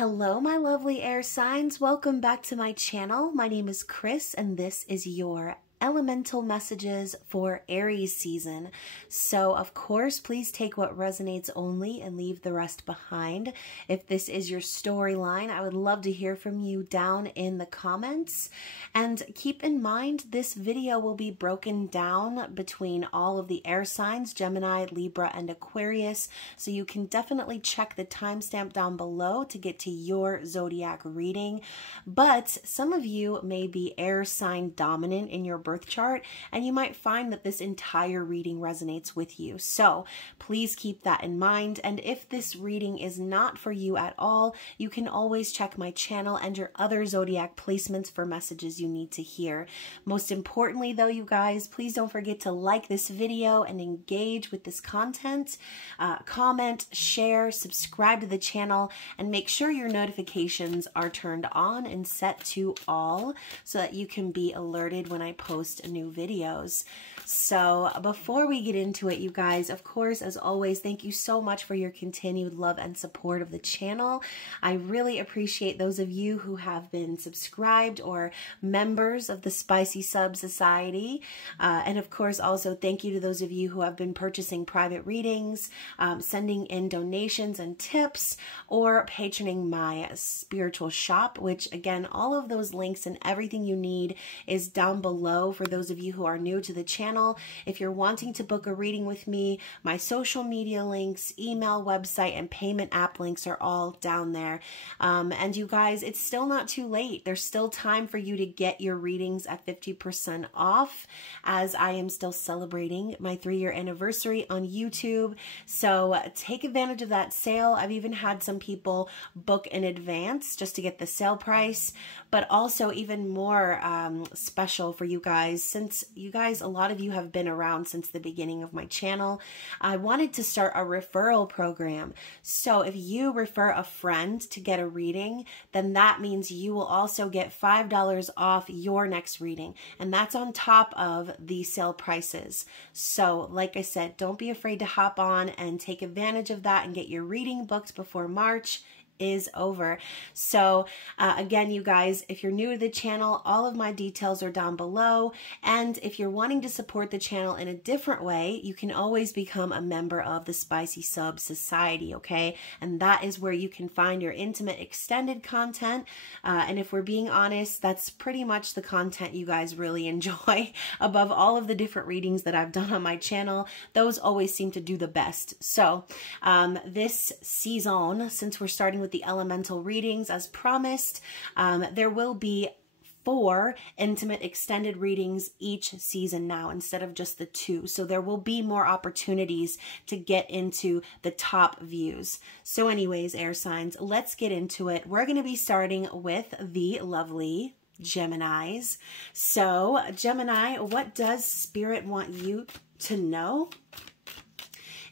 Hello, my lovely air signs. Welcome back to my channel. My name is Chris, and this is your elemental messages for Aries season. So of course, please take what resonates only and leave the rest behind. If this is your storyline, I would love to hear from you down in the comments. And keep in mind, this video will be broken down between all of the air signs, Gemini, Libra, and Aquarius. So you can definitely check the timestamp down below to get to your zodiac reading. But some of you may be air sign dominant in your birth chart, and you might find that this entire reading resonates with you. So please keep that in mind. And if this reading is not for you at all, you can always check my channel and your other zodiac placements for messages you need to hear. Most importantly though, you guys, please don't forget to like this video and engage with this content. Comment, share, subscribe to the channel, and make sure your notifications are turned on and set to all so that you can be alerted when I post new videos. So before we get into it, you guys, of course, as always, thank you so much for your continued love and support of the channel. I really appreciate those of you who have been subscribed or members of the Spicy Sub Society. And of course, also thank you to those of you who have been purchasing private readings, sending in donations and tips, or patroning my spiritual shop, which again, all of those links and everything you need is down below for those of you who are new to the channel. If you're wanting to book a reading with me, my social media links, email, website, and payment app links are all down there. And you guys, it's still not too late. There's still time for you to get your readings at 50% off, as I am still celebrating my 3-year anniversary on YouTube. So take advantage of that sale. I've even had some people book in advance just to get the sale price, but also even more special for you guys, since you guys, a lot of you have been around since the beginning of my channel. I wanted to start a referral program. So if you refer a friend to get a reading, then that means you will also get $5 off your next reading. And that's on top of the sale prices. So like I said, don't be afraid to hop on and take advantage of that and get your reading booked before March is over. So again, you guys, if you're new to the channel, all of my details are down below. And if you're wanting to support the channel in a different way, you can always become a member of the Spicy Sub Society, okay? And that is where you can find your intimate extended content. And if we're being honest, that's pretty much the content you guys really enjoy. Above all of the different readings that I've done on my channel, those always seem to do the best. So this season, since we're starting with the elemental readings as promised, there will be 4 intimate extended readings each season now instead of just the 2. So there will be more opportunities to get into the top views. So anyways, air signs, let's get into it. We're going to be starting with the lovely Geminis. So Gemini, what does Spirit want you to know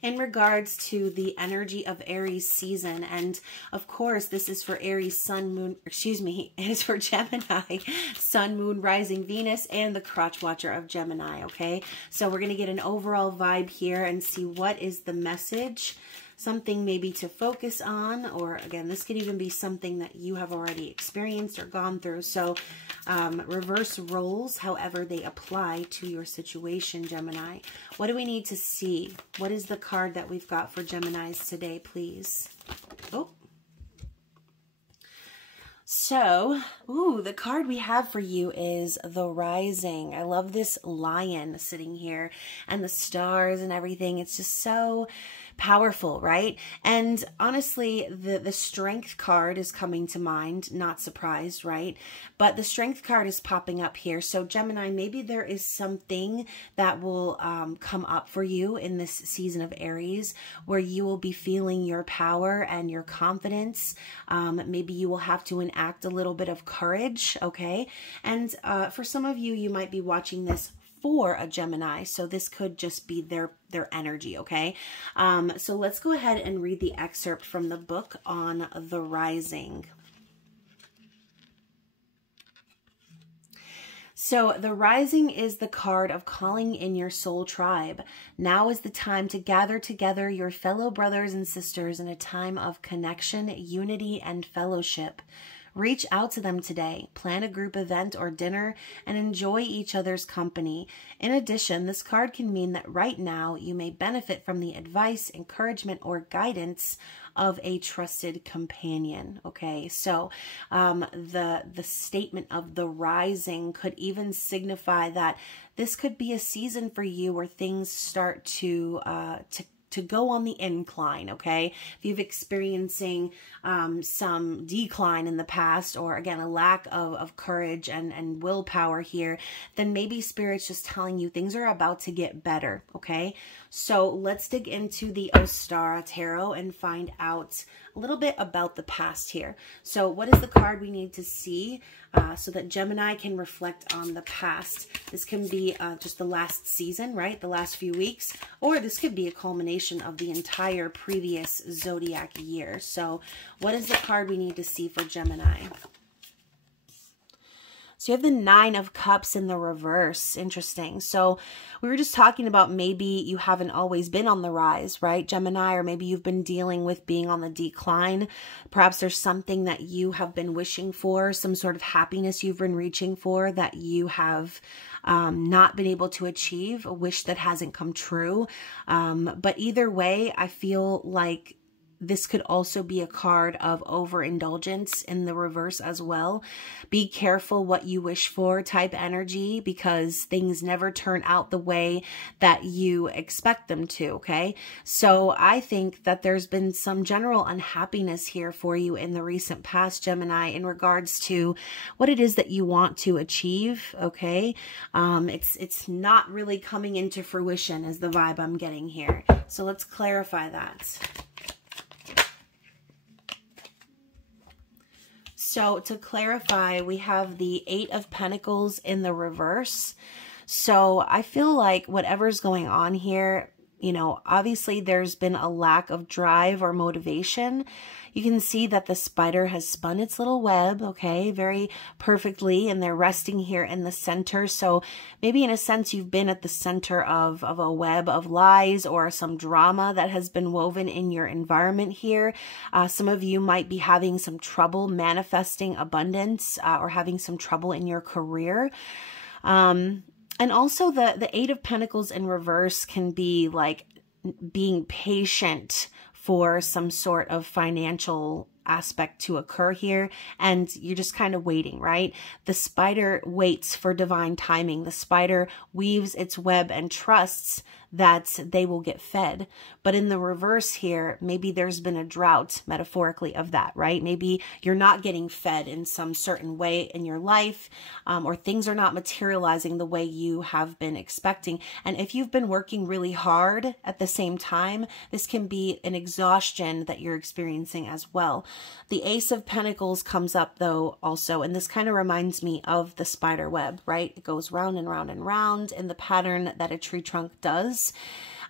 in regards to the energy of Aries season? And of course, this is for Aries sun, moon, excuse me, it is for Gemini, sun, moon, rising Venus, and the crotch watcher of Gemini, okay? So we're going to get an overall vibe here and see what is the message. Something maybe to focus on, or again, this could even be something that you have already experienced or gone through. So reverse roles, however they apply to your situation, Gemini. What do we need to see? What is the card that we've got for Geminis today, please? Oh. So, the card we have for you is the Rising. I love this lion sitting here and the stars and everything. It's just so powerful, right? And honestly, the Strength card is coming to mind. Not surprised, right? But the Strength card is popping up here. So Gemini, maybe there is something that will come up for you in this season of Aries where you will be feeling your power and your confidence. Maybe you will have to enact a little bit of courage, okay? And for some of you, you might be watching this for a Gemini, so this could just be their energy, okay? So let's go ahead and read the excerpt from the book on the Rising. So the rising is the card of calling in your soul tribe. Now is the time to gather together your fellow brothers and sisters in a time of connection, unity, and fellowship. Reach out to them today, plan a group event or dinner, and enjoy each other's company. In addition, this card can mean that right now you may benefit from the advice, encouragement, or guidance of a trusted companion. Okay, so the statement of the rising could even signify that this could be a season for you where things start to go on the incline, okay? If you've experiencing some decline in the past, or again, a lack of courage and willpower here, then maybe Spirit's just telling you things are about to get better, okay? So let's dig into the Ostara Tarot and find out a little bit about the past here. So what is the card we need to see so that Gemini can reflect on the past? This can be just the last season, right? The last few weeks, or this could be a culmination of the entire previous zodiac year. So what is the card we need to see for Gemini? So you have the Nine of Cups in the reverse. Interesting. So we were just talking about maybe you haven't always been on the rise, right, Gemini? Or maybe you've been dealing with being on the decline. Perhaps there's something that you have been wishing for, some sort of happiness you've been reaching for that you have not been able to achieve, a wish that hasn't come true. But either way, I feel like this could also be a card of overindulgence in the reverse as well. Be careful what you wish for type energy, because things never turn out the way that you expect them to, okay? So I think that there's been some general unhappiness here for you in the recent past, Gemini, in regards to what it is that you want to achieve, okay? It's not really coming into fruition is the vibe I'm getting here. So let's clarify that. So to clarify, we have the Eight of Pentacles in the reverse. So I feel like whatever's going on here, you know, obviously there's been a lack of drive or motivation. You can see that the spider has spun its little web, okay, very perfectly, and they're resting here in the center. So maybe in a sense you've been at the center of a web of lies or some drama that has been woven in your environment here. Some of you might be having some trouble manifesting abundance or having some trouble in your career. And also the Eight of Pentacles in reverse can be like being patient for some sort of financial aspect to occur here, and you're just kind of waiting, right? The spider waits for divine timing. The spider weaves its web and trusts that they will get fed. But in the reverse here, maybe there's been a drought, metaphorically, of that, right? Maybe you're not getting fed in some certain way in your life, or things are not materializing the way you have been expecting. And if you've been working really hard at the same time, this can be an exhaustion that you're experiencing as well. The Ace of Pentacles comes up though also, and this kind of reminds me of the spider web, right? It goes round and round and round in the pattern that a tree trunk does.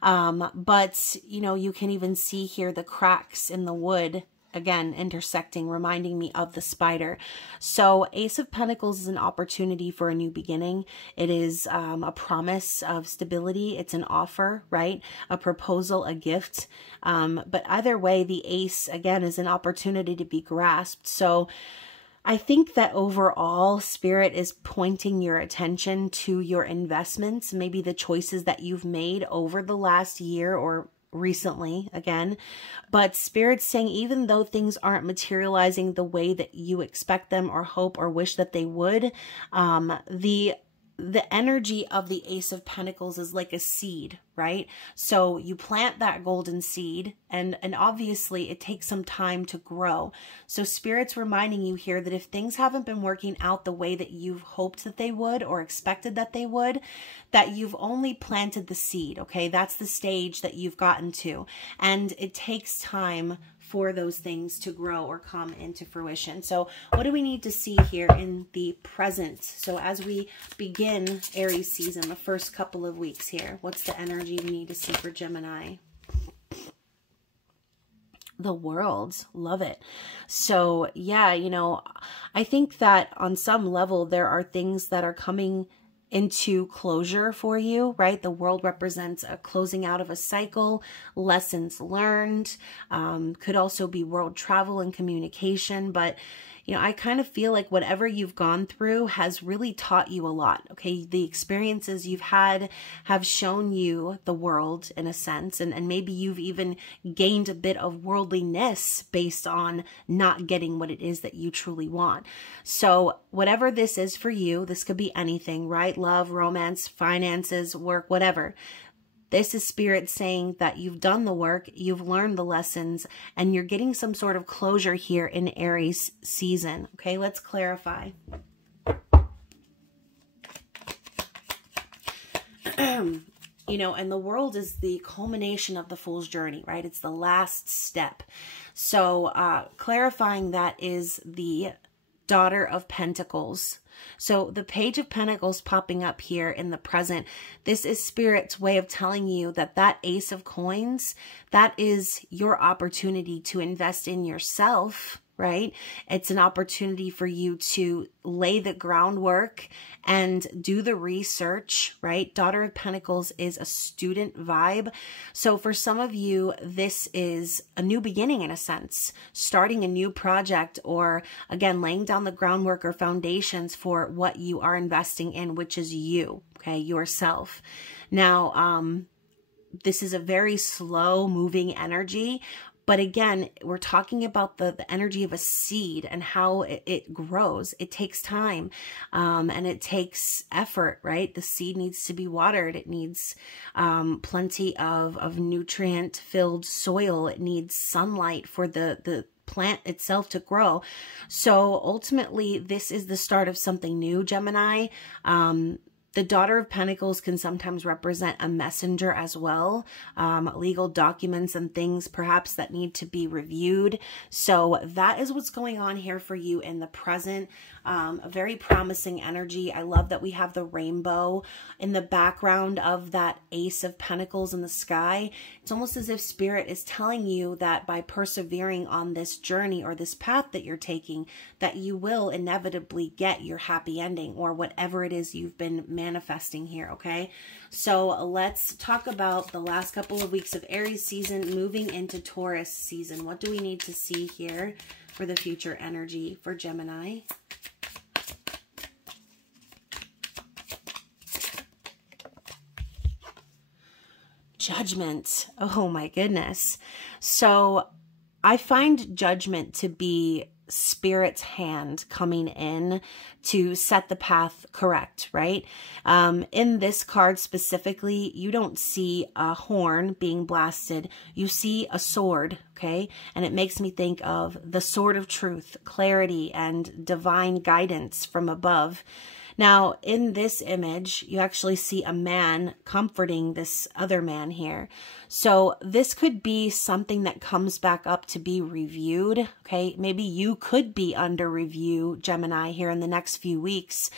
But, you know, you can even see here the cracks in the wood, again, intersecting, reminding me of the spider. So Ace of Pentacles is an opportunity for a new beginning. It is a promise of stability. It's an offer, right? A proposal, a gift. But either way, the Ace, again, is an opportunity to be grasped. So I think that overall, Spirit is pointing your attention to your investments, maybe the choices that you've made over the last year or recently again. But Spirit's saying even though things aren't materializing the way that you expect them or hope or wish that they would, the energy of the Ace of Pentacles is like a seed, right? So you plant that golden seed and obviously it takes some time to grow. So Spirit's reminding you here that if things haven't been working out the way that you've hoped that they would or expected that they would, that you've only planted the seed, okay? That's the stage that you've gotten to. And it takes time for those things to grow or come into fruition. So what do we need to see here in the present? So as we begin Aries season, the first couple of weeks here, what's the energy we need to see for Gemini? The World. Love it. So yeah, you know, I think that on some level there are things that are coming into closure for you, right? The World represents a closing out of a cycle, lessons learned, could also be world travel and communication. But you know, I kind of feel like whatever you've gone through has really taught you a lot. Okay. The experiences you've had have shown you the world in a sense. And maybe you've even gained a bit of worldliness based on not getting what it is that you truly want. So whatever this is for you, this could be anything, right? Love, romance, finances, work, whatever. This is Spirit saying that you've done the work, you've learned the lessons, and you're getting some sort of closure here in Aries season. Okay, let's clarify. You know, and the World is the culmination of the Fool's journey, right? It's the last step. So clarifying that is the Daughter of Pentacles. So the Page of Pentacles popping up here in the present, this is Spirit's way of telling you that that Ace of Coins, that is your opportunity to invest in yourself, right? It's an opportunity for you to lay the groundwork and do the research, right? Daughter of Pentacles is a student vibe. So for some of you, this is a new beginning in a sense, starting a new project, or again, laying down the groundwork or foundations for what you are investing in, which is you, okay, yourself. Now, this is a very slow moving energy. But again, we're talking about the energy of a seed and how it grows. It takes time and it takes effort, right? The seed needs to be watered. It needs plenty of nutrient-filled soil. It needs sunlight for the plant itself to grow. So ultimately, this is the start of something new, Gemini. The Daughter of Pentacles can sometimes represent a messenger as well, legal documents and things perhaps that need to be reviewed. So that is what's going on here for you in the present. A very promising energy. I love that we have the rainbow in the background of that Ace of Pentacles in the sky. It's almost as if Spirit is telling you that by persevering on this journey or this path that you're taking, that you will inevitably get your happy ending or whatever it is you've been manifesting here, okay? So let's talk about the last couple of weeks of Aries season moving into Taurus season. What do we need to see here for the future energy for Gemini? Judgment. Oh my goodness. So I find Judgment to be Spirit's hand coming in to set the path correct, right? In this card specifically, you don't see a horn being blasted. You see a sword, okay? And it makes me think of the sword of truth, clarity, and divine guidance from above. Now, in this image, you actually see a man comforting this other man here. So this could be something that comes back up to be reviewed, okay? Maybe you could be under review, Gemini, here in the next few weeks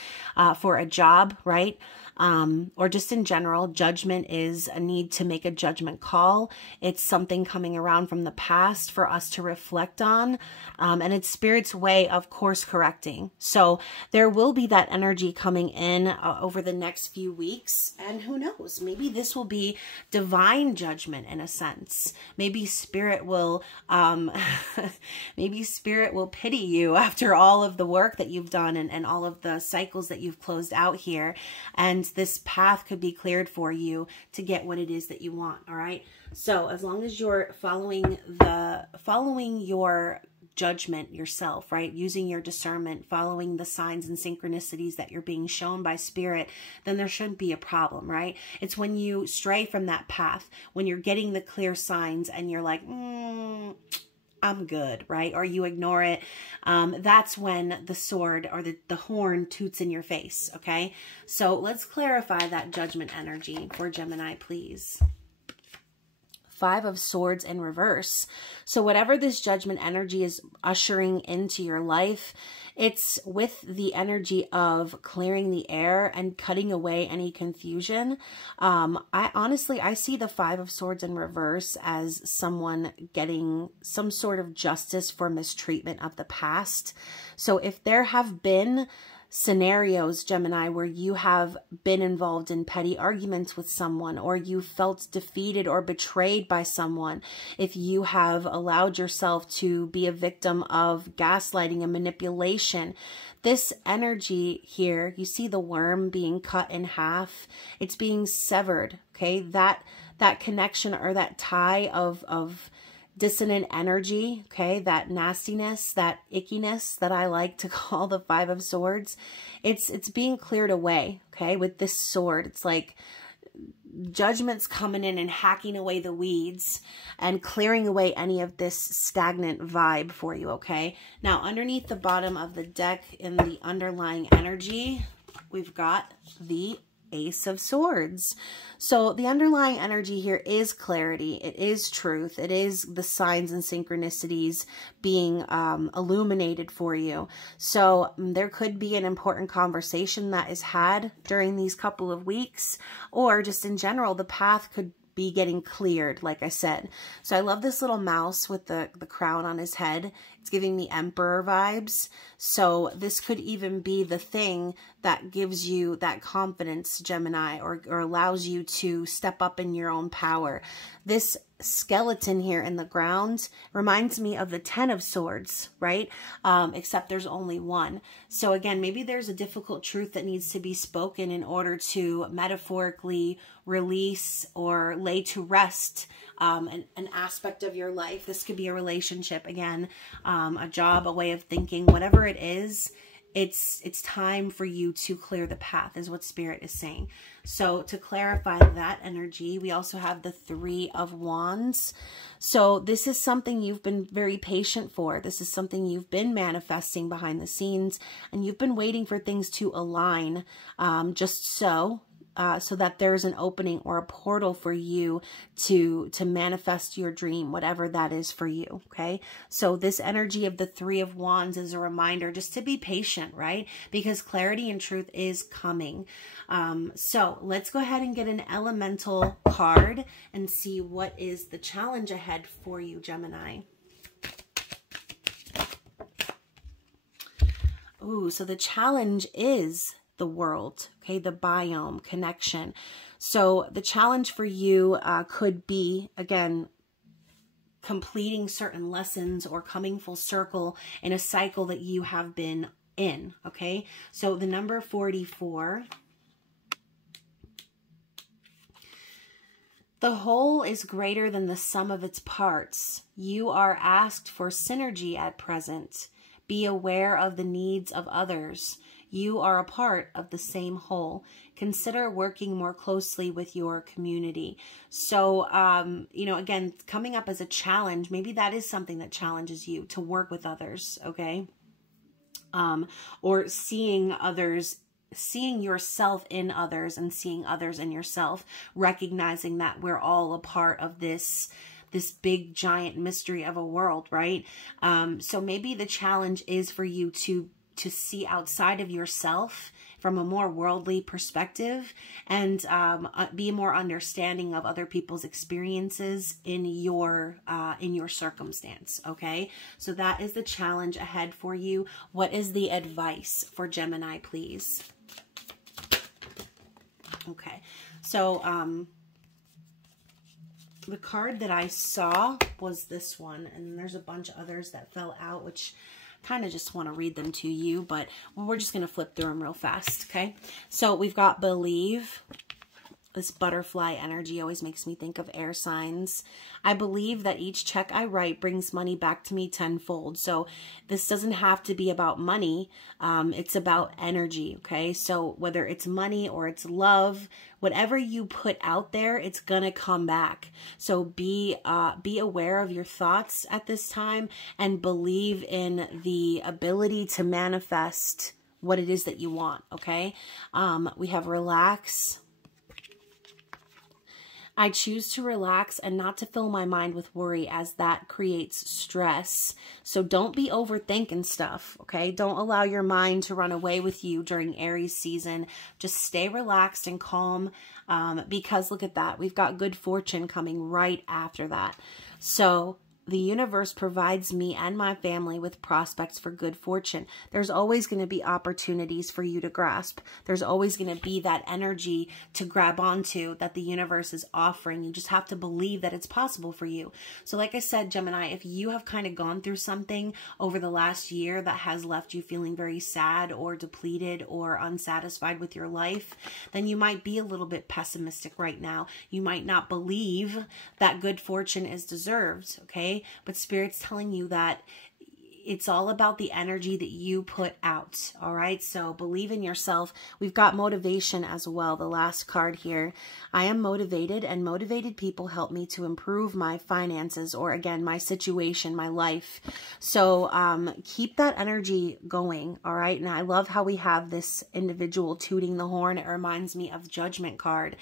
for a job, right? Or just in general, judgment is a need to make a judgment call. It's something coming around from the past for us to reflect on. And it's Spirit's way of course correcting. So there will be that energy coming in over the next few weeks. And who knows, maybe this will be divine judgment in a sense. Maybe Spirit will, maybe Spirit will pity you after all of the work that you've done and all of the cycles that you've closed out here. And this path could be cleared for you to get what it is that you want. All right. So as long as you're following your judgment yourself, right? Using your discernment, following the signs and synchronicities that you're being shown by Spirit, then there shouldn't be a problem, right? It's when you stray from that path, when you're getting the clear signs and you're like, I'm good, right? Or you ignore it. That's when the sword or the horn toots in your face, okay? So let's clarify that judgment energy for Gemini, please. Five of Swords in reverse. So whatever this judgment energy is ushering into your life, it's with the energy of clearing the air and cutting away any confusion. I see the Five of Swords in reverse as someone getting some sort of justice for mistreatment of the past. So if there have been scenarios, Gemini, where you have been involved in petty arguments with someone, or you felt defeated or betrayed by someone, if you have allowed yourself to be a victim of gaslighting and manipulation, this energy here, you see the worm being cut in half, it's being severed, okay? That connection or that tie of dissonant energy, okay, that nastiness, that ickiness that I like to call the Five of Swords, it's being cleared away, okay, with this sword. It's like judgment's coming in and hacking away the weeds and clearing away any of this stagnant vibe for you, okay? Now, underneath the bottom of the deck in the underlying energy, we've got the Ace of Swords. So the underlying energy here is clarity. It is truth. It is the signs and synchronicities being illuminated for you. So there could be an important conversation that is had during these couple of weeks, or just in general, the path could be getting cleared, like I said. So I love this little mouse with the crown on his head. It's giving me Emperor vibes. So this could even be the thing that gives you that confidence, Gemini, or allows you to step up in your own power. This skeleton here in the ground reminds me of the Ten of Swords, right? Except there's only one. So again, maybe there's a difficult truth that needs to be spoken in order to metaphorically release or lay to rest an aspect of your life. This could be a relationship, again, a job, a way of thinking, whatever it is. It's time for you to clear the path, is what Spirit is saying. So to clarify that energy, we also have the Three of Wands. So this is something you've been very patient for. This is something you've been manifesting behind the scenes, and you've been waiting for things to align just so that there's an opening or a portal for you to manifest your dream, whatever that is for you, okay? So this energy of the Three of Wands is a reminder just to be patient, right? Because clarity and truth is coming. So let's go ahead and get an elemental card and see what is the challenge ahead for you, Gemini. Ooh, so the challenge is the world, okay, the biome connection. So the challenge for you could be, again, completing certain lessons or coming full circle in a cycle that you have been in, okay? So the number 44, the whole is greater than the sum of its parts. You are asked for synergy at present. Be aware of the needs of others. You are a part of the same whole. Consider working more closely with your community. So, you know, again, coming up as a challenge, maybe that is something that challenges you to work with others, okay? Or seeing others, seeing yourself in others and seeing others in yourself, recognizing that we're all a part of this big giant mystery of a world, right? So maybe the challenge is for you to see outside of yourself from a more worldly perspective and be more understanding of other people's experiences in your circumstance, okay? So that is the challenge ahead for you. What is the advice for Gemini, please? Okay, so the card that I saw was this one, and there's a bunch of others that fell out, which kind of just want to read them to you, but we're just going to flip through them real fast, okay? So we've got believe. This butterfly energy always makes me think of air signs. I believe that each check I write brings money back to me tenfold. So this doesn't have to be about money. It's about energy, okay? So whether it's money or it's love, whatever you put out there, it's going to come back. So be aware of your thoughts at this time and believe in the ability to manifest what it is that you want, okay? We have relax. I choose to relax and not to fill my mind with worry, as that creates stress. So don't be overthinking stuff, okay? Don't allow your mind to run away with you during Aries season. Just stay relaxed and calm, because look at that. We've got good fortune coming right after that. So the universe provides me and my family with prospects for good fortune. There's always going to be opportunities for you to grasp. There's always going to be that energy to grab onto that the universe is offering. You just have to believe that it's possible for you. So like I said, Gemini, if you have kind of gone through something over the last year that has left you feeling very sad or depleted or unsatisfied with your life, then you might be a little bit pessimistic right now. You might not believe that good fortune is deserved, okay? But Spirit's telling you that it's all about the energy that you put out, all right? So believe in yourself. We've got motivation as well, the last card here. I am motivated, and motivated people help me to improve my finances, or again, my situation, my life. So keep that energy going, all right? And I love how we have this individual tooting the horn. It reminds me of Judgment card.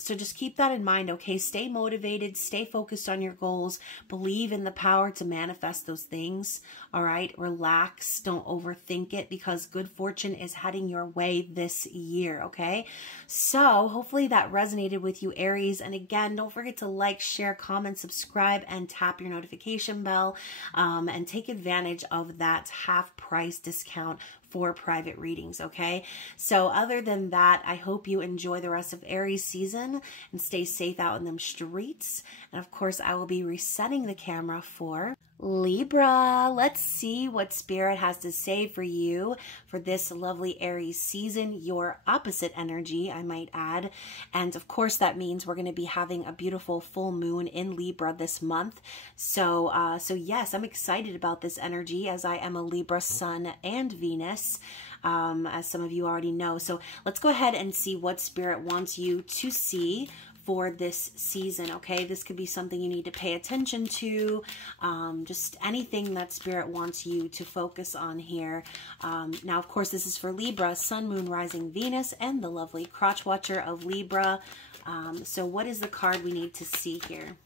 So just keep that in mind, okay? Stay motivated, stay focused on your goals, believe in the power to manifest those things, all right? Relax, don't overthink it, because good fortune is heading your way this year, okay? So hopefully that resonated with you, Aries. And again, don't forget to like, share, comment, subscribe, and tap your notification bell, and take advantage of that half-price discount for private readings, okay? So other than that, I hope you enjoy the rest of Aries season and stay safe out in them streets. And of course, I will be resetting the camera for Libra. Let's see what Spirit has to say for you for this lovely Aries season, your opposite energy, I might add. And of course, that means we're going to be having a beautiful full moon in Libra this month. So yes, I'm excited about this energy, as I am a Libra sun and Venus, as some of you already know. So let's go ahead and see what Spirit wants you to see for this season, okay? This could be something you need to pay attention to, just anything that Spirit wants you to focus on here. Now, of course, this is for Libra, Sun, Moon, Rising, Venus, and the lovely crotch watcher of Libra. So what is the card we need to see here?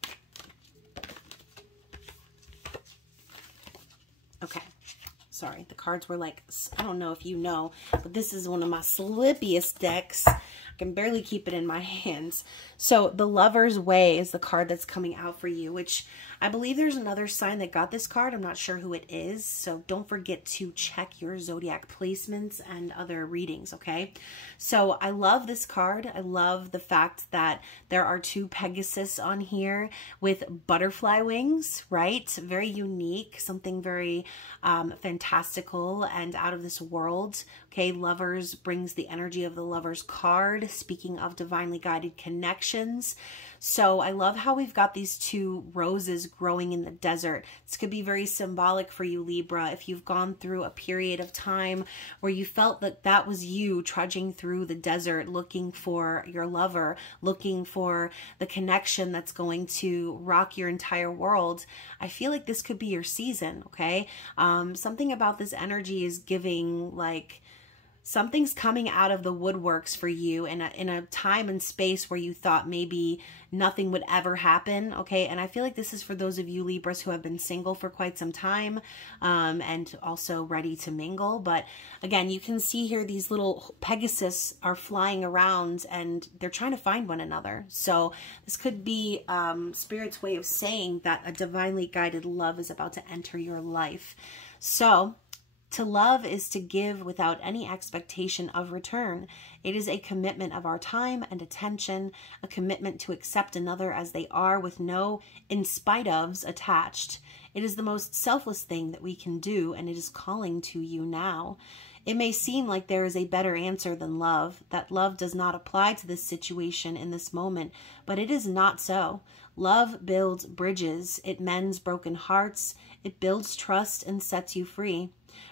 Okay. Sorry, the cards were like, I don't know if you know, but this is one of my slippiest decks. I can barely keep it in my hands. So the Lover's Way is the card that's coming out for you, which I believe there's another sign that got this card. I'm not sure who it is. So don't forget to check your zodiac placements and other readings, okay? So I love this card. I love the fact that there are two Pegasus on here with butterfly wings, right? Very unique, something very fantastical and out of this world. Okay, Lovers brings the energy of the Lover's card, speaking of divinely guided connections. So I love how we've got these two roses growing in the desert. This could be very symbolic for you, Libra, if you've gone through a period of time where you felt that that was you trudging through the desert, looking for your lover, looking for the connection that's going to rock your entire world. I feel like this could be your season, okay? Something about this energy is giving like something's coming out of the woodworks for you in a time and space where you thought maybe nothing would ever happen, okay? And I feel like this is for those of you Libras who have been single for quite some time, and also ready to mingle. But again, you can see here these little Pegasus are flying around and they're trying to find one another. So this could be Spirit's way of saying that a divinely guided love is about to enter your life. So to love is to give without any expectation of return. It is a commitment of our time and attention, a commitment to accept another as they are with no in spite ofs attached. It is the most selfless thing that we can do, and it is calling to you now. It may seem like there is a better answer than love, that love does not apply to this situation in this moment, but it is not so. Love builds bridges, it mends broken hearts, it builds trust and sets you free.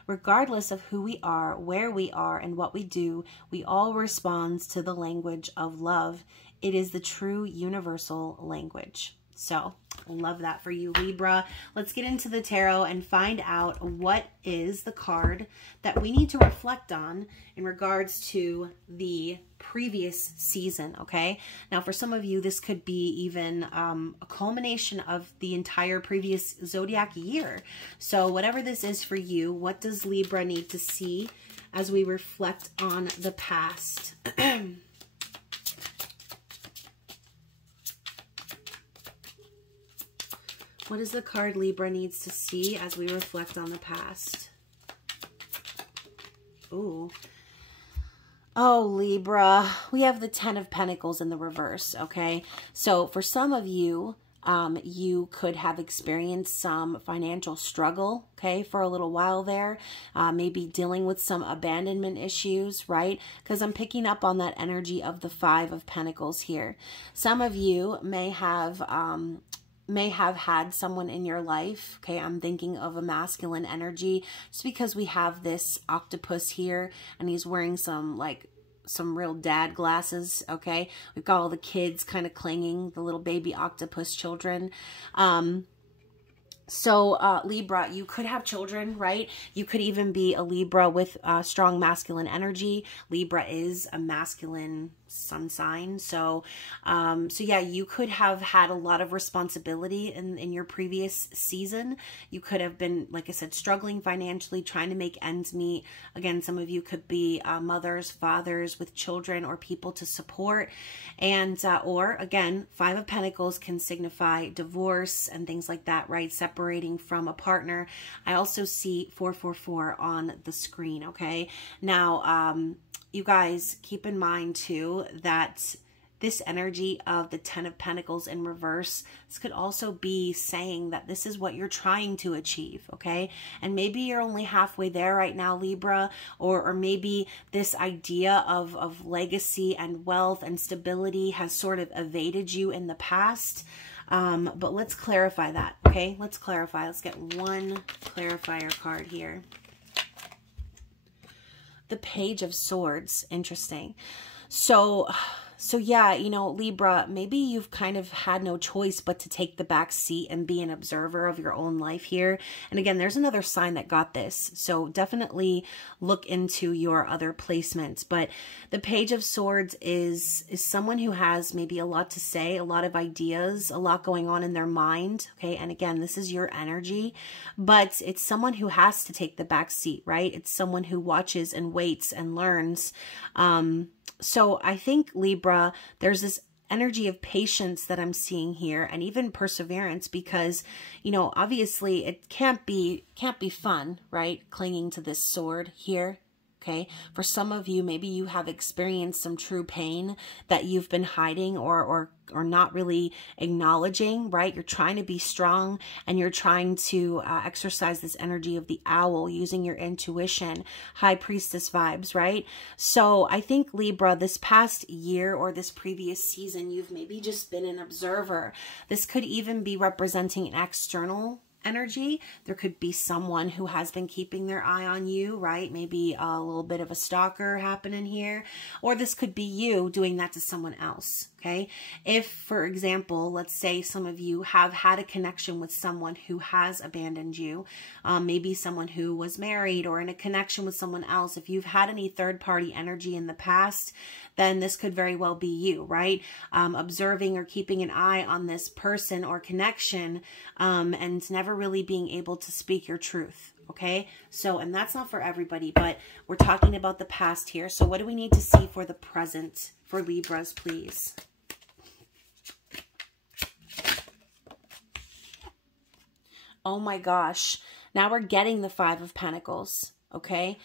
Regardless of who we are, where we are, and what we do, we all respond to the language of love. It is the true universal language. So Love that for you, Libra. Let's get into the tarot and find out what is the card that we need to reflect on in regards to the previous season, okay? Now, for some of you, this could be even a culmination of the entire previous zodiac year. So whatever this is for you, what does Libra need to see as we reflect on the past? What is the card Libra needs to see as we reflect on the past? Ooh. Oh, Libra, we have the 10 of Pentacles in the reverse, okay? So for some of you, you could have experienced some financial struggle, okay, for a little while there, maybe dealing with some abandonment issues, right? Because I'm picking up on that energy of the 5 of Pentacles here. Some of you may have had someone in your life, okay? I'm thinking of a masculine energy just because we have this octopus here and he's wearing some real dad glasses, okay? We've got all the kids kind of clinging, the little baby octopus children. So Libra, you could have children, right? You could even be a Libra with strong masculine energy. Libra is a masculine sun sign. So yeah, you could have had a lot of responsibility in your previous season. You could have been, like I said, struggling financially, trying to make ends meet. Again, some of you could be mothers, fathers with children or people to support. And, or again, 5 of Pentacles can signify divorce and things like that, right? Separating from a partner. I also see 444 on the screen, okay? Now, you guys, keep in mind too that this energy of the 10 of Pentacles in reverse, this could also be saying that this is what you're trying to achieve, okay? And maybe you're only halfway there right now, Libra, or maybe this idea of legacy and wealth and stability has sort of evaded you in the past. But let's clarify that, okay? Let's clarify. Let's get one clarifier card here. The Page of Swords. Interesting. So yeah, you know, Libra, maybe you've kind of had no choice but to take the back seat and be an observer of your own life here. And again, there's another sign that got this. So definitely look into your other placements. But the Page of Swords is someone who has maybe a lot to say, a lot of ideas, a lot going on in their mind. Okay. And again, this is your energy, but it's someone who has to take the back seat, right? It's someone who watches and waits and learns. So I think, Libra, there's this energy of patience that I'm seeing here, and even perseverance, because, you know, obviously it can't be fun, right? Clinging to this sword here. Okay. For some of you, maybe you have experienced some true pain that you've been hiding or not really acknowledging, right? You're trying to be strong and you're trying to exercise this energy of the owl using your intuition, High Priestess vibes, right? So I think, Libra, this past year or this previous season, you've maybe just been an observer. This could even be representing an external energy. There could be someone who has been keeping their eye on you, right? Maybe a little bit of a stalker happening here, or this could be you doing that to someone else. Okay. If, for example, let's say some of you have had a connection with someone who has abandoned you, maybe someone who was married or in a connection with someone else. If you've had any third party energy in the past, then this could very well be you, right? Observing or keeping an eye on this person or connection, and never really being able to speak your truth. Okay. So, and that's not for everybody, but we're talking about the past here. So what do we need to see for the present for Libras, please? Oh my gosh. Now we're getting the 5 of Pentacles. Okay.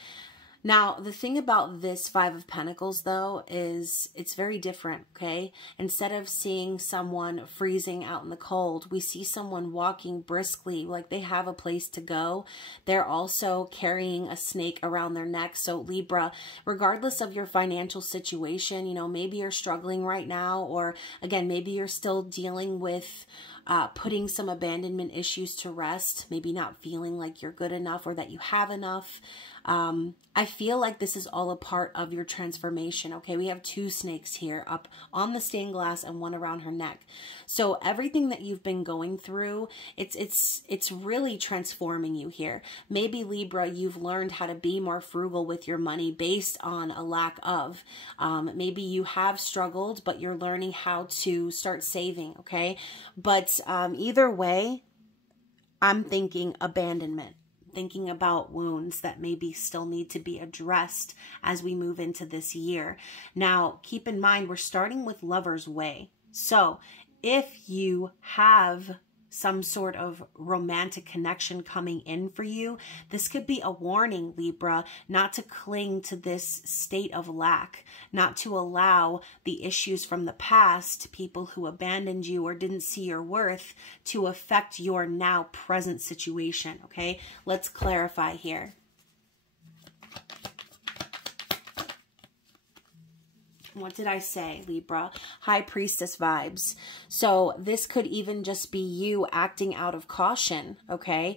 Now, the thing about this 5 of Pentacles, though, is it's very different, okay? Instead of seeing someone freezing out in the cold, we see someone walking briskly, like they have a place to go. They're also carrying a snake around their neck. So, Libra, regardless of your financial situation, you know, maybe you're struggling right now, or, again, maybe you're still dealing with putting some abandonment issues to rest, maybe not feeling like you're good enough or that you have enough. I feel like this is all a part of your transformation, okay? We have two snakes here up on the stained glass and one around her neck. So everything that you've been going through, it's really transforming you here. Maybe Libra, you've learned how to be more frugal with your money based on a lack of. Maybe you have struggled, but you're learning how to start saving, okay? But either way, I'm thinking abandonment. Thinking about wounds that maybe still need to be addressed as we move into this year. Now, keep in mind, we're starting with Lover's Way. So if you have some sort of romantic connection coming in for you, this could be a warning, Libra, not to cling to this state of lack, not to allow the issues from the past, people who abandoned you or didn't see your worth, to affect your now present situation, okay? Let's clarify here. What did I say, Libra? High Priestess vibes. So this could even just be you acting out of caution, okay?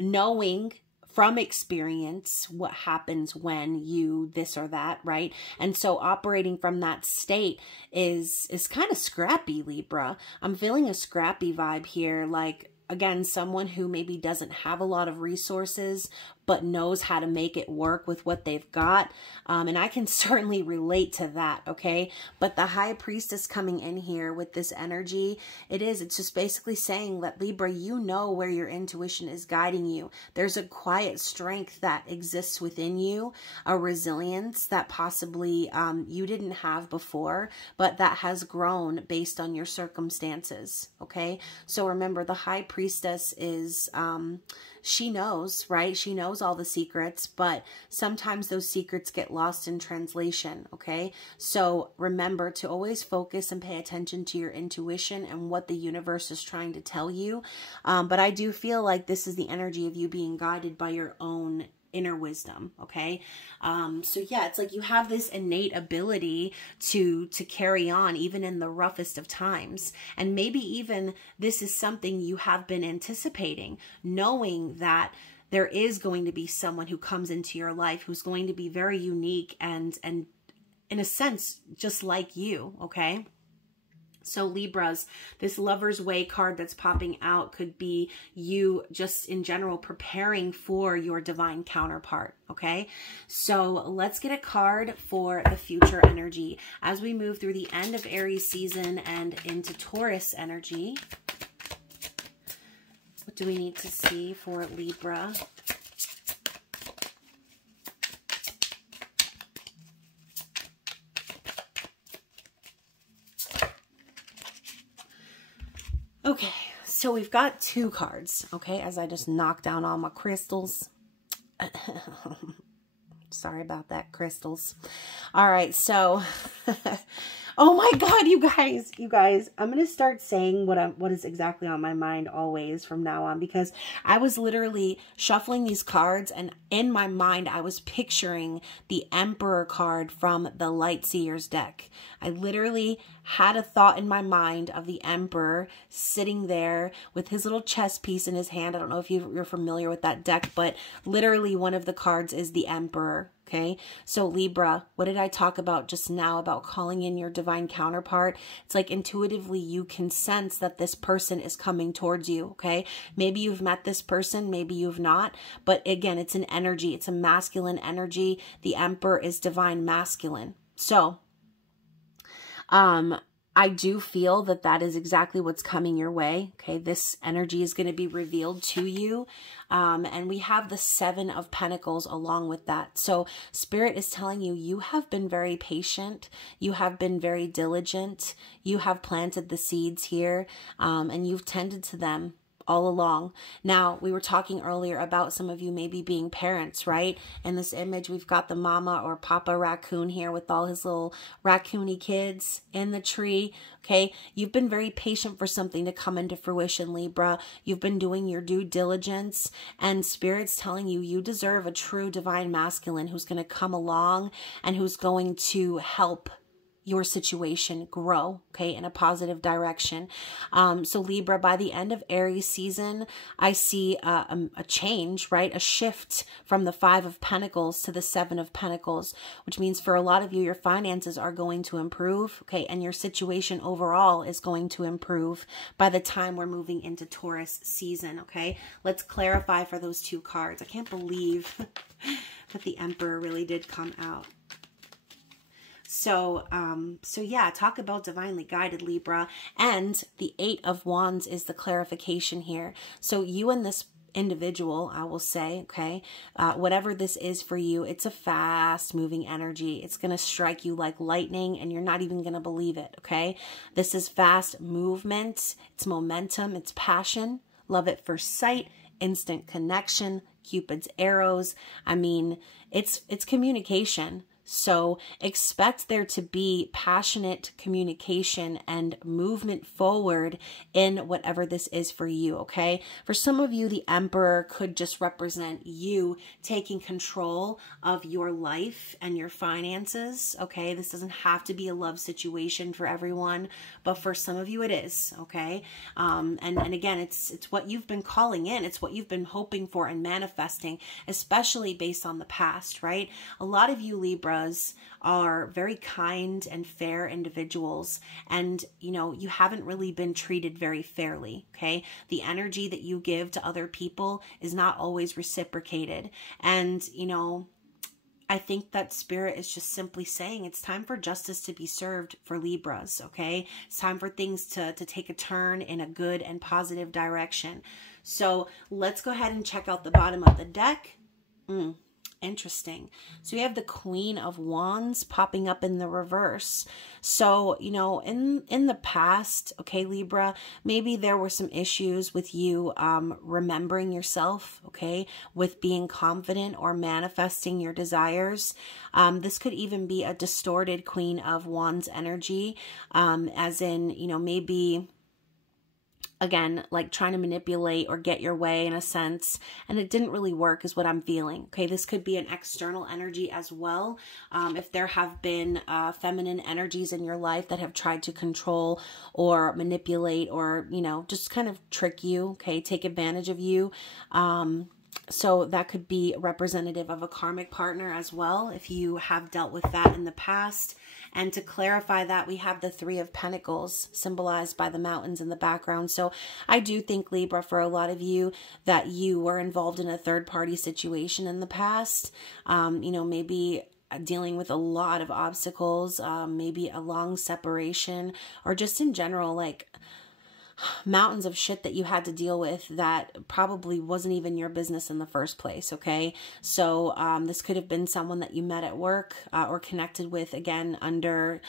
Knowing from experience what happens when you this or that, right? And so operating from that state is kind of scrappy, Libra. I'm feeling a scrappy vibe here, like, again, someone who maybe doesn't have a lot of resources, but knows how to make it work with what they've got. And I can certainly relate to that, okay? But the High Priestess coming in here with this energy, it's just basically saying that, Libra, you know where your intuition is guiding you. There's a quiet strength that exists within you, a resilience that possibly you didn't have before, but that has grown based on your circumstances, okay? So remember, the High Priestess is... she knows, right? She knows all the secrets, but sometimes those secrets get lost in translation, okay? So remember to always focus and pay attention to your intuition and what the universe is trying to tell you. But I do feel like this is the energy of you being guided by your own inner wisdom, okay? So yeah, it's like you have this innate ability to carry on even in the roughest of times. And maybe even this is something you have been anticipating, knowing that there is going to be someone who comes into your life who's going to be very unique and in a sense just like you, okay? So Libras, this Lover's Way card that's popping out could be you just in general preparing for your divine counterpart, okay? So let's get a card for the future energy as we move through the end of Aries season and into Taurus energy. What do we need to see for Libra? Okay, so we've got two cards, okay, as I just knocked down all my crystals. Sorry about that, crystals. All right, so, oh my God, you guys, I'm going to start saying what is exactly on my mind always from now on, because I was literally shuffling these cards and in my mind, I was picturing the Emperor card from the Lightseers deck. I literally had a thought in my mind of the Emperor sitting there with his little chess piece in his hand. I don't know if you're familiar with that deck, but literally one of the cards is the Emperor. Okay, so Libra, what did I talk about just now about calling in your divine counterpart? It's like intuitively you can sense that this person is coming towards you, okay? Maybe you've met this person, maybe you've not, but again, it's an energy. It's a masculine energy. The Emperor is divine masculine. So, I do feel that that is exactly what's coming your way. Okay, this energy is going to be revealed to you. And we have the Seven of Pentacles along with that. So Spirit is telling you, you have been very patient. You have been very diligent. You have planted the seeds here, and you've tended to them all along. Now, we were talking earlier about some of you maybe being parents, right? In this image, we've got the mama or papa raccoon here with all his little raccoony kids in the tree, okay? You've been very patient for something to come into fruition, Libra. You've been doing your due diligence, and Spirit's telling you, you deserve a true divine masculine who's going to come along and who's going to help your situation grow, okay, in a positive direction. So Libra, by the end of Aries season, I see a change, right? A shift from the 5 of Pentacles to the 7 of Pentacles, which means for a lot of you, your finances are going to improve, okay, and your situation overall is going to improve by the time we're moving into Taurus season, okay? Let's clarify for those 2 cards. I can't believe that the Emperor really did come out. So yeah, talk about divinely guided, Libra. And the 8 of Wands is the clarification here. So you and this individual, I will say, okay, whatever this is for you, it's a fast moving energy. It's going to strike you like lightning and you're not even going to believe it, okay? This is fast movement. It's momentum. It's passion. Love at first sight. Instant connection. Cupid's arrows. I mean, it's communication. So expect there to be passionate communication and movement forward in whatever this is for you, okay? For some of you, the Emperor could just represent you taking control of your life and your finances, okay? This doesn't have to be a love situation for everyone, but for some of you it is, okay? And again, it's what you've been calling in. It's what you've been hoping for and manifesting, especially based on the past, right? A lot of you Libra are very kind and fair individuals, and you know, you haven't really been treated very fairly, okay? The energy that you give to other people is not always reciprocated, and you know, I think that Spirit is just simply saying it's time for justice to be served for Libras, okay? It's time for things to take a turn in a good and positive direction. So let's go ahead and check out the bottom of the deck. Interesting. So we have the Queen of Wands popping up in the reverse. So, you know, in the past, okay, Libra, maybe there were some issues with you remembering yourself, okay, with being confident or manifesting your desires. This could even be a distorted Queen of Wands energy, as in, you know, maybe again, like trying to manipulate or get your way in a sense, and it didn't really work is what I'm feeling. Okay, this could be an external energy as well. If there have been feminine energies in your life that have tried to control or manipulate or, you know, just kind of trick you, okay, take advantage of you. So that could be representative of a karmic partner as well, if you have dealt with that in the past. And to clarify that, we have the 3 of Pentacles symbolized by the mountains in the background. So I do think, Libra, for a lot of you, that you were involved in a third-party situation in the past. You know, maybe dealing with a lot of obstacles, maybe a long separation, or just in general, like mountains of shit that you had to deal with that probably wasn't even your business in the first place, okay? So this could have been someone that you met at work or connected with, again, under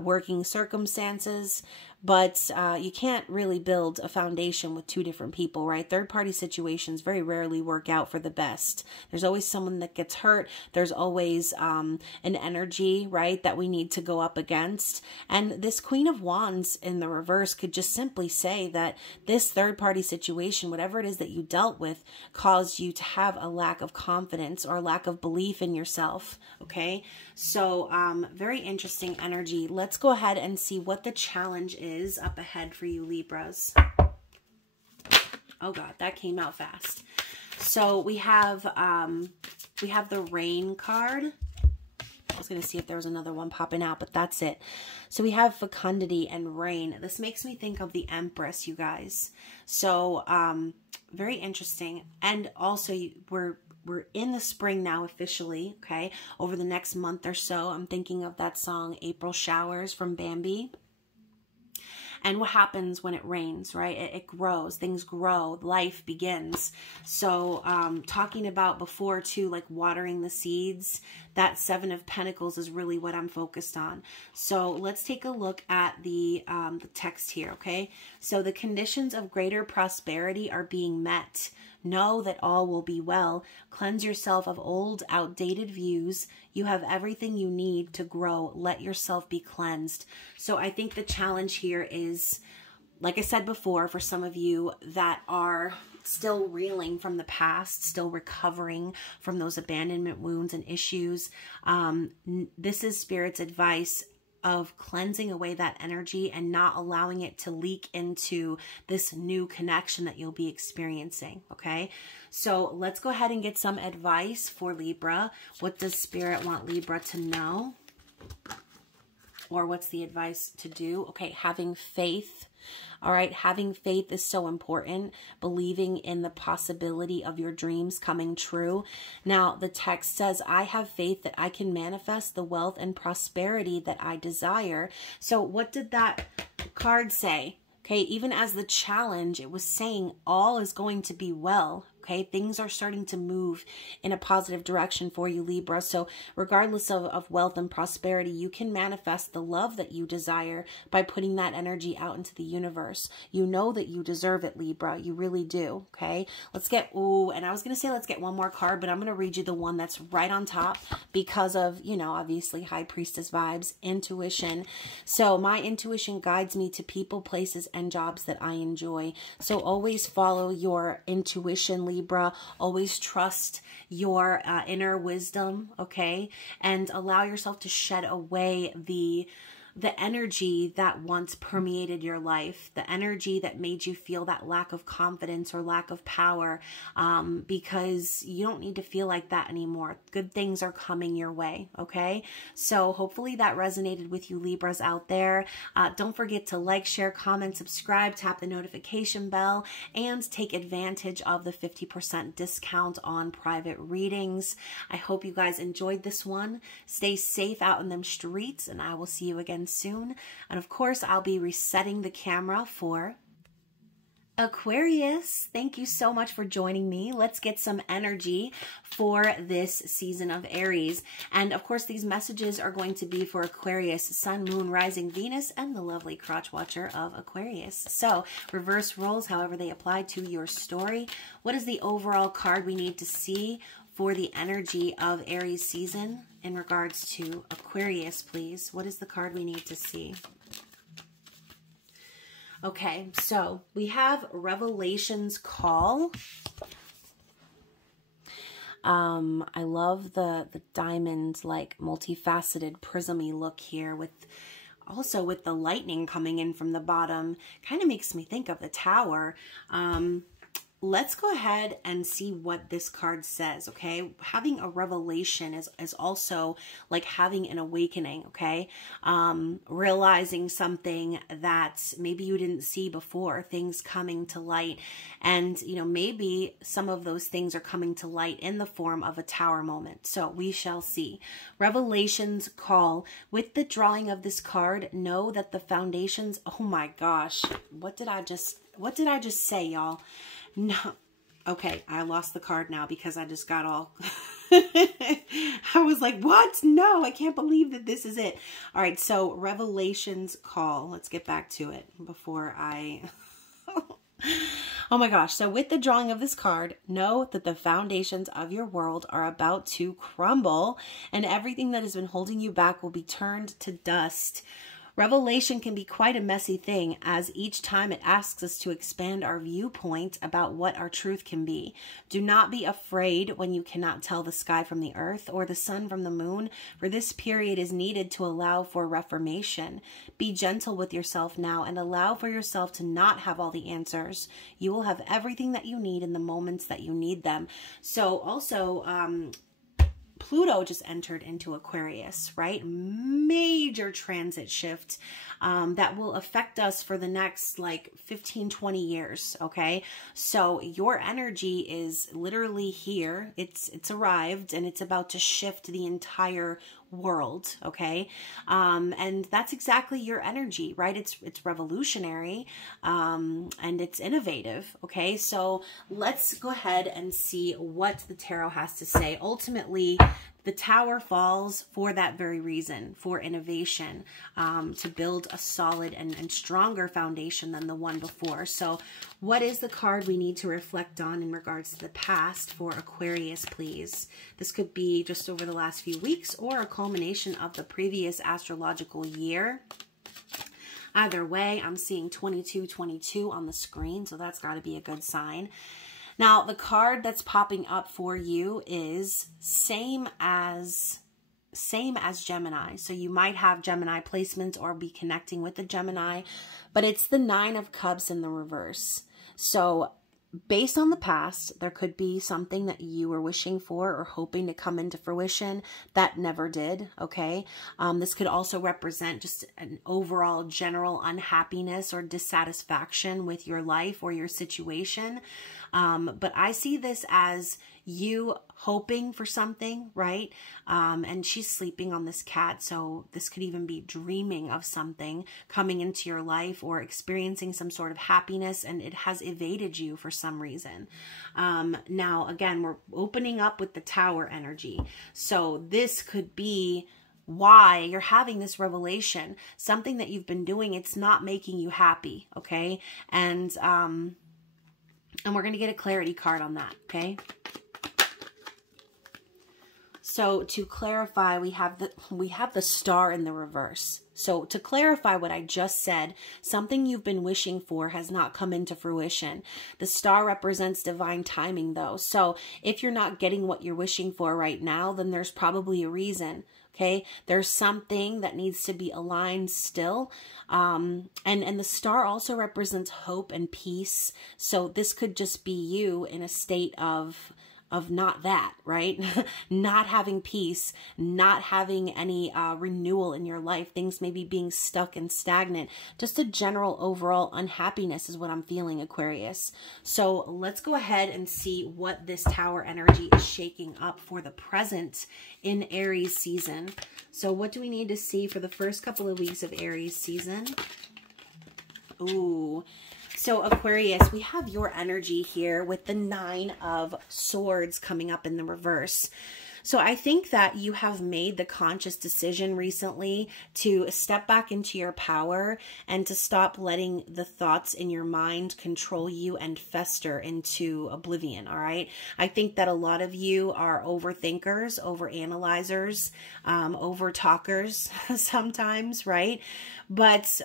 working circumstances. But you can't really build a foundation with 2 different people, right? Third-party situations very rarely work out for the best. There's always someone that gets hurt. There's always an energy, right, that we need to go up against. And this Queen of Wands in the reverse could just simply say that this third-party situation, whatever it is that you dealt with, caused you to have a lack of confidence or a lack of belief in yourself, okay? So very interesting energy. Let's go ahead and see what the challenge is up ahead for you Libras. Oh God, that came out fast. So we have the Rain card. I was going to see if there was another one popping out, but that's it. So we have fecundity and rain. This makes me think of the Empress, you guys. So very interesting. And also we're in the spring now officially, okay? Over the next month or so, I'm thinking of that song April Showers from Bambi. And what happens when it rains, right? It grows, things grow, life begins. So talking about before too, like watering the seeds, that 7 of Pentacles is really what I'm focused on. So let's take a look at the text here, okay? So the conditions of greater prosperity are being met. Know that all will be well. Cleanse yourself of old, outdated views. You have everything you need to grow. Let yourself be cleansed. So I think the challenge here is, like I said before, for some of you that are still reeling from the past, still recovering from those abandonment wounds and issues, this is Spirit's advice. of cleansing away that energy and not allowing it to leak into this new connection that you'll be experiencing, okay? So let's go ahead and get some advice for Libra. What does Spirit want Libra to know? Or what's the advice to do? Okay, having faith. All right, having faith is so important. Believing in the possibility of your dreams coming true. Now, the text says, I have faith that I can manifest the wealth and prosperity that I desire. So what did that card say? Okay, even as the challenge, it was saying all is going to be well. Okay, things are starting to move in a positive direction for you, Libra. So regardless of wealth and prosperity, you can manifest the love that you desire by putting that energy out into the universe. You know that you deserve it, Libra. You really do, okay? Let's get, ooh, and I was going to say let's get one more card, but I'm going to read you the one that's right on top because of, you know, obviously High Priestess vibes, intuition. So my intuition guides me to people, places, and jobs that I enjoy. So always follow your intuition, Libra. Always trust your inner wisdom, okay? And allow yourself to shed away the energy that once permeated your life, the energy that made you feel that lack of confidence or lack of power, because you don't need to feel like that anymore. Good things are coming your way, okay? So hopefully that resonated with you, Libras out there. Don't forget to like, share, comment, subscribe, tap the notification bell, and take advantage of the 50% discount on private readings. I hope you guys enjoyed this one. Stay safe out in them streets, and I will see you again soon. And of course, I'll be resetting the camera for Aquarius. Thank you so much for joining me. Let's get some energy for this season of Aries. And of course, these messages are going to be for Aquarius, Sun, Moon, Rising, Venus, and the lovely crotch watcher of Aquarius. So reverse roles, however they apply to your story. What is the overall card we need to see for the energy of Aries season in regards to Aquarius, please? What is the card we need to see? Okay, so we have Revelation's Call. I love the diamond, like multifaceted prismy look here also with the lightning coming in from the bottom. Kind of makes me think of the Tower. Let's go ahead and see what this card says, okay? Having a revelation is also like having an awakening, okay? Realizing something that maybe you didn't see before, things coming to light. And, you know, maybe some of those things are coming to light in the form of a Tower moment. So we shall see. Revelation's Call. With the drawing of this card, know that the foundations, oh my gosh, what did I just say, y'all? No. Okay, I lost the card now because I just got all... I was like, what? No, I can't believe that this is it. All right, so Revelation's Call. Let's get back to it before I... Oh my gosh. So with the drawing of this card, know that the foundations of your world are about to crumble and everything that has been holding you back will be turned to dust. Revelation can be quite a messy thing, as each time it asks us to expand our viewpoint about what our truth can be. Do not be afraid when you cannot tell the sky from the earth or the sun from the moon, for this period is needed to allow for reformation. Be gentle with yourself now and allow for yourself to not have all the answers. You will have everything that you need in the moments that you need them. So also, Pluto just entered into Aquarius, right? Major transit shift that will affect us for the next like 15, 20 years, okay? So your energy is literally here. It's arrived and it's about to shift the entire world, okay? And that's exactly your energy, right? It's revolutionary and it's innovative, okay? So let's go ahead and see what the tarot has to say. Ultimately, the Tower falls for that very reason, for innovation, to build a solid and stronger foundation than the one before. So what is the card we need to reflect on in regards to the past for Aquarius, please? This could be just over the last few weeks or a culmination of the previous astrological year. Either way, I'm seeing 2222 on the screen, so that's got to be a good sign. Now, the card that's popping up for you is same as same as Gemini. So you might have Gemini placements or be connecting with the Gemini, but it's the Nine of Cups in the reverse. So based on the past, there could be something that you were wishing for or hoping to come into fruition that never did, okay? This could also represent just an overall general unhappiness or dissatisfaction with your life or your situation. But I see this as you hoping for something, right? And she's sleeping on this cat, so this could even be dreaming of something coming into your life or experiencing some sort of happiness, and it has evaded you for some reason. Now, again, we're opening up with the Tower energy. So this could be why you're having this revelation. Something that you've been doing, it's not making you happy, okay? And we're going to get a clarity card on that, okay? So to clarify, we have the Star in the reverse. So to clarify what I just said, something you've been wishing for has not come into fruition. The Star represents divine timing though. So if you're not getting what you're wishing for right now, then there's probably a reason. Okay, there's something that needs to be aligned still. And the Star also represents hope and peace. So this could just be you in a state of not that, right? Not having peace, not having any renewal in your life, things maybe being stuck and stagnant, just a general overall unhappiness is what I'm feeling, Aquarius. So let's go ahead and see what this Tower energy is shaking up for the present in Aries season. So what do we need to see for the first couple of weeks of Aries season? Ooh. So Aquarius, we have your energy here with the Nine of Swords coming up in the reverse. So I think that you have made the conscious decision recently to step back into your power and to stop letting the thoughts in your mind control you and fester into oblivion, all right? I think that a lot of you are overthinkers, overanalyzers, over-talkers sometimes, right? But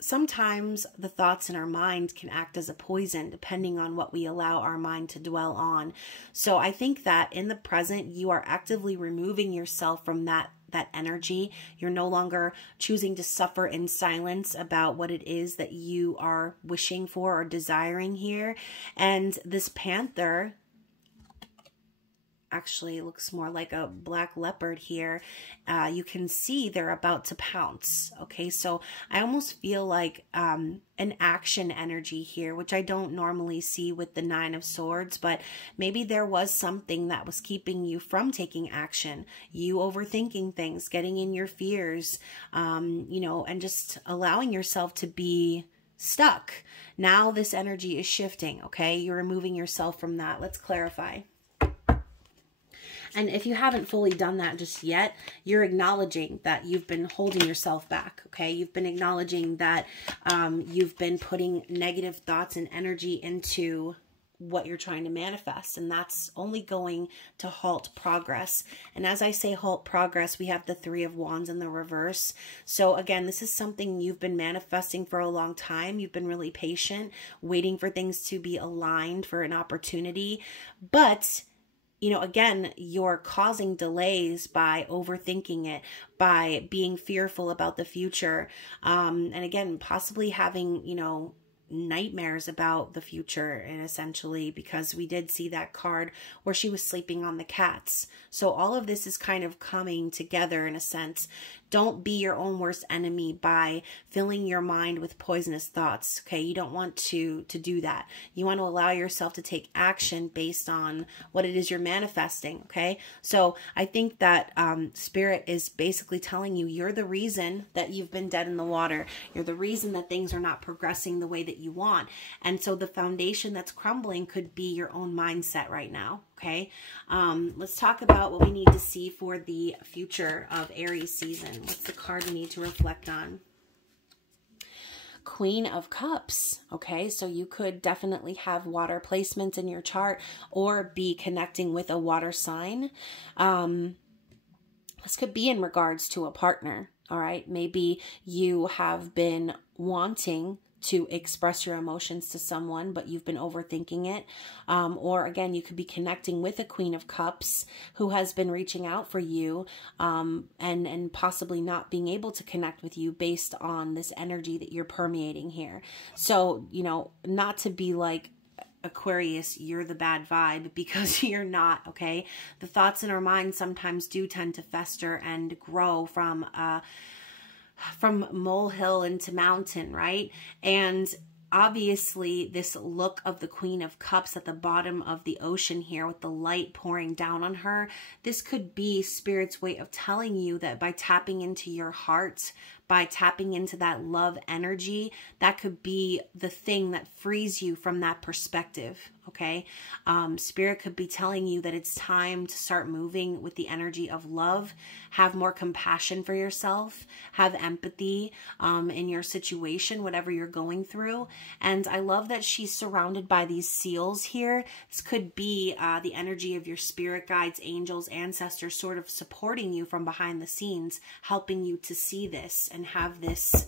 sometimes the thoughts in our mind can act as a poison depending on what we allow our mind to dwell on. So I think that in the present, you are actively removing yourself from that energy. You're no longer choosing to suffer in silence about what it is that you are wishing for or desiring here. And this Panther actually looks more like a black leopard here. You can see they're about to pounce. Okay, so I almost feel like an action energy here, which I don't normally see with the Nine of Swords, but maybe there was something that was keeping you from taking action. You overthinking things, getting in your fears, you know, and just allowing yourself to be stuck. Now this energy is shifting, okay? You're removing yourself from that. Let's clarify. And if you haven't fully done that just yet, you're acknowledging that you've been holding yourself back, okay? You've been acknowledging that you've been putting negative thoughts and energy into what you're trying to manifest, and that's only going to halt progress. And as I say halt progress, we have the Three of Wands in the reverse. So again, this is something you've been manifesting for a long time. You've been really patient, waiting for things to be aligned for an opportunity. But you know, again, you're causing delays by overthinking it, by being fearful about the future. And again, possibly having, you know, nightmares about the future, and essentially because we did see that card where she was sleeping on the cats. So all of this is kind of coming together in a sense. Don't be your own worst enemy by filling your mind with poisonous thoughts, okay? You don't want to do that. You want to allow yourself to take action based on what it is you're manifesting, okay? So I think that Spirit is basically telling you you're the reason that you've been dead in the water. You're the reason that things are not progressing the way that you want. And so the foundation that's crumbling could be your own mindset right now. Okay, let's talk about what we need to see for the future of Aries season. What's the card we need to reflect on? Queen of Cups. Okay, so you could definitely have water placements in your chart or be connecting with a water sign. This could be in regards to a partner. All right, maybe you have been wanting to express your emotions to someone, but you've been overthinking it. Or again, you could be connecting with a Queen of Cups who has been reaching out for you, and possibly not being able to connect with you based on this energy that you're permeating here. So, you know, not to be like, Aquarius, you're the bad vibe, because you're not, okay? The thoughts in our mind sometimes do tend to fester and grow from molehill into mountain, right? And obviously this look of the Queen of Cups at the bottom of the ocean here with the light pouring down on her, this could be Spirit's way of telling you that by tapping into your heart, by tapping into that love energy, that could be the thing that frees you from that perspective, okay? Spirit could be telling you that it's time to start moving with the energy of love, have more compassion for yourself, have empathy in your situation, whatever you're going through. And I love that she's surrounded by these seals here. This could be the energy of your spirit guides, angels, ancestors sort of supporting you from behind the scenes, helping you to see this and have this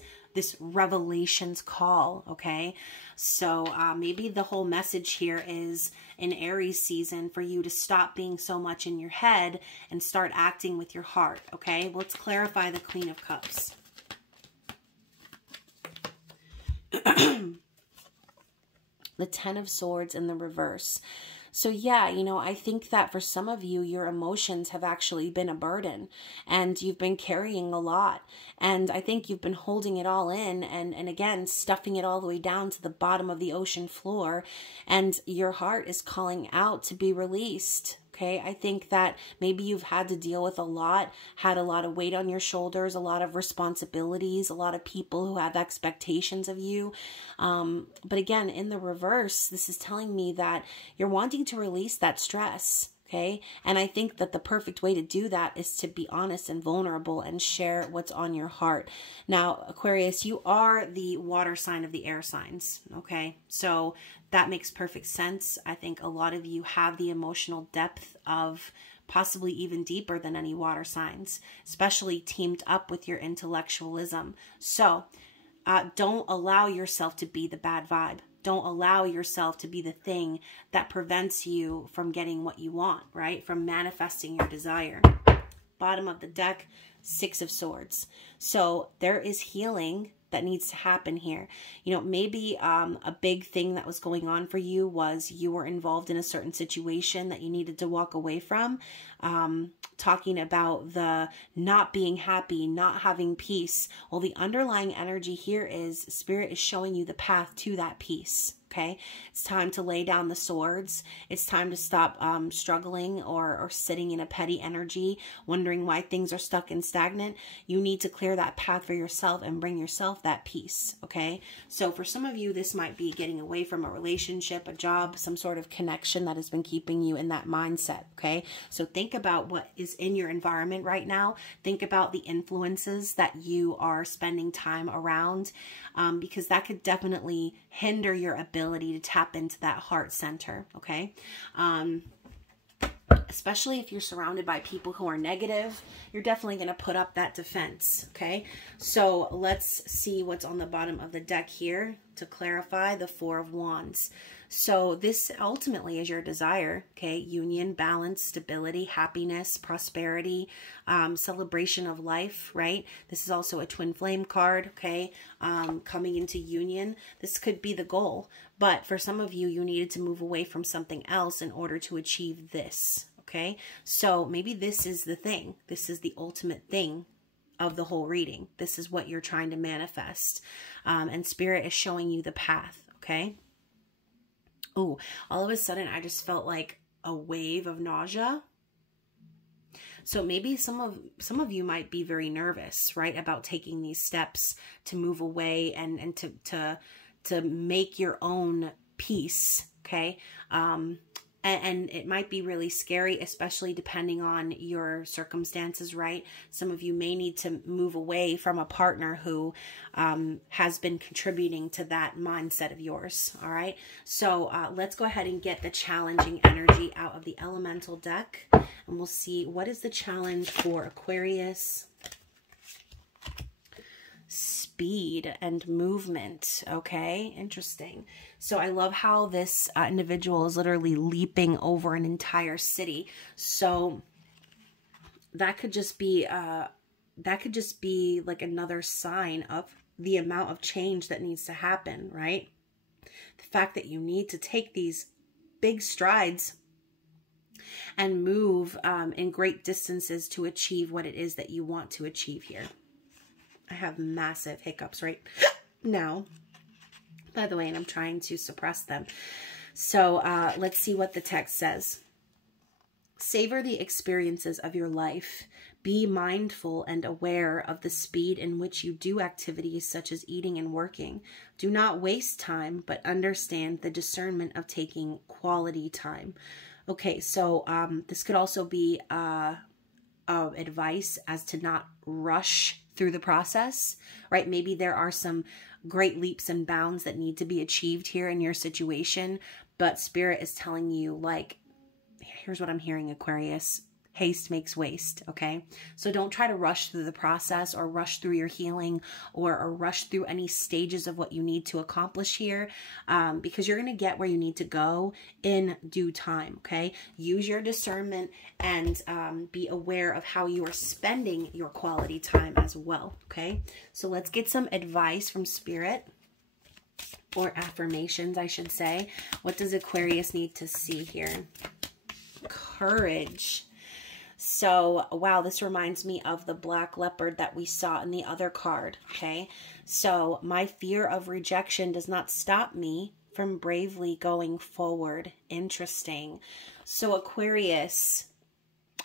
revelations call, okay? So maybe the whole message here is in Aries season for you to stop being so much in your head and start acting with your heart, okay? Let's clarify the Queen of Cups. The Ten of Swords in the reverse. So yeah, you know, I think that for some of you, your emotions have actually been a burden and you've been carrying a lot. And I think you've been holding it all in and again, stuffing it all the way down to the bottom of the ocean floor. And your heart is calling out to be released. Okay, I think that maybe you've had to deal with a lot, had a lot of weight on your shoulders, a lot of responsibilities, a lot of people who have expectations of you. But again, in the reverse, this is telling me that you're wanting to release that stress. Okay, and I think that the perfect way to do that is to be honest and vulnerable and share what's on your heart. Now, Aquarius, you are the water sign of the air signs. Okay, so that makes perfect sense. I think a lot of you have the emotional depth of possibly even deeper than any water signs, especially teamed up with your intellectualism. So don't allow yourself to be the bad vibe. Don't allow yourself to be the thing that prevents you from getting what you want, right? From manifesting your desire. Bottom of the deck, Six of Swords. So there is healing that needs to happen here. You know, maybe a big thing that was going on for you was you were involved in a certain situation that you needed to walk away from. Talking about the not being happy, not having peace. Well, the underlying energy here is Spirit is showing you the path to that peace. Okay, it's time to lay down the swords. It's time to stop struggling or sitting in a petty energy, wondering why things are stuck and stagnant. You need to clear that path for yourself and bring yourself that peace, okay? So for some of you, this might be getting away from a relationship, a job, some sort of connection that has been keeping you in that mindset, okay? So think about what is in your environment right now. Think about the influences that you are spending time around, because that could definitely hinder your ability to tap into that heart center, okay? Especially if you're surrounded by people who are negative, you're definitely going to put up that defense, okay? So let's see what's on the bottom of the deck here to clarify the Four of Wands. So this ultimately is your desire, okay? Union, balance, stability, happiness, prosperity, celebration of life, right? This is also a twin flame card, okay? Coming into union. This could be the goal, but for some of you, you needed to move away from something else in order to achieve this, okay? So maybe this is the thing. This is the ultimate thing of the whole reading. This is what you're trying to manifest. And Spirit is showing you the path, okay? Oh, all of a sudden, I just felt like a wave of nausea. So maybe some of you might be very nervous, right, about taking these steps to move away and to make your own peace, okay? And it might be really scary, especially depending on your circumstances, right? Some of you may need to move away from a partner who has been contributing to that mindset of yours, all right? So let's go ahead and get the challenging energy out of the elemental deck, and we'll see what is the challenge for Aquarius. speed and movement. Okay, interesting. So I love how this individual is literally leaping over an entire city. So that could just be like another sign of the amount of change that needs to happen, right? The fact that you need to take these big strides and move in great distances to achieve what it is that you want to achieve here. I have massive hiccups right now, by the way, and I'm trying to suppress them. So let's see what the text says. Savor the experiences of your life. Be mindful and aware of the speed in which you do activities such as eating and working. Do not waste time, but understand the discernment of taking quality time. Okay, so this could also be advice as to not rush through the process, right? Maybe there are some great leaps and bounds that need to be achieved here in your situation, but Spirit is telling you, like, here's what I'm hearing, Aquarius: haste makes waste, okay? So don't try to rush through the process or rush through your healing or rush through any stages of what you need to accomplish here, because you're going to get where you need to go in due time, okay? Use your discernment and be aware of how you are spending your quality time as well, okay? So let's get some advice from Spirit, or affirmations, I should say. What does Aquarius need to see here? Courage. So, wow, this reminds me of the black leopard that we saw in the other card, okay? So, my fear of rejection does not stop me from bravely going forward. Interesting. So, Aquarius,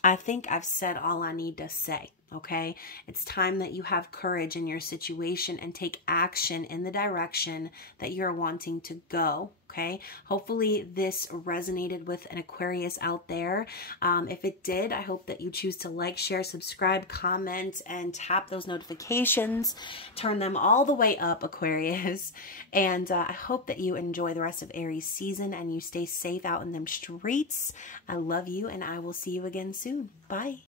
I think I've said all I need to say, okay? It's time that you have courage in your situation and take action in the direction that you're wanting to go, okay? Hopefully this resonated with an Aquarius out there. If it did, I hope that you choose to like, share, subscribe, comment, and tap those notifications. Turn them all the way up, Aquarius. And I hope that you enjoy the rest of Aries season and you stay safe out in them streets. I love you, and I will see you again soon. Bye.